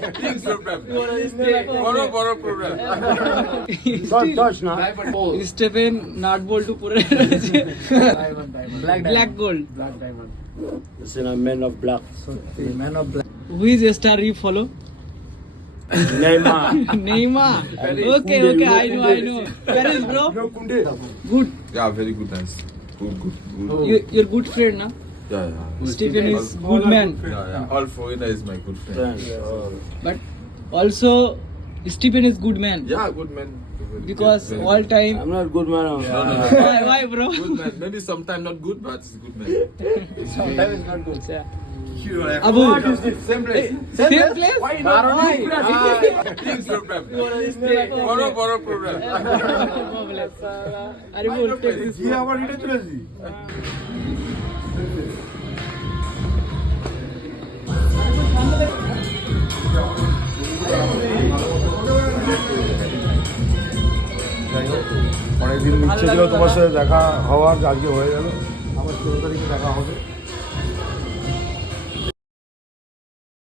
Big problem. বড় problem. Touch না স্টেফেন nut বল্টু পরে রয়েছে black gold Listen, I'm man of black. Who is a star you follow Neymar. Neymar okay I know Paris bro good Yeah, very good, nice. Good. Your good friend না Yeah. Stephen is good man, Yeah. All foreigner is my good friend. but also Stephen is good man Yeah, good man. because Very all good. time. I'm not good man. No. Why bro? Good man. Maybe sometime not good, but it's good man. Abu, Same place. same place? Why not? Why? Big problem. বড় problem. Are you good? Take this. আবার এটা চলেছি অনেকদিন ইচ্ছে ছিল তোমার সাথে দেখা হওয়ার, আজকে হয়ে গেল। আবার 16 তারিখে দেখা হবে।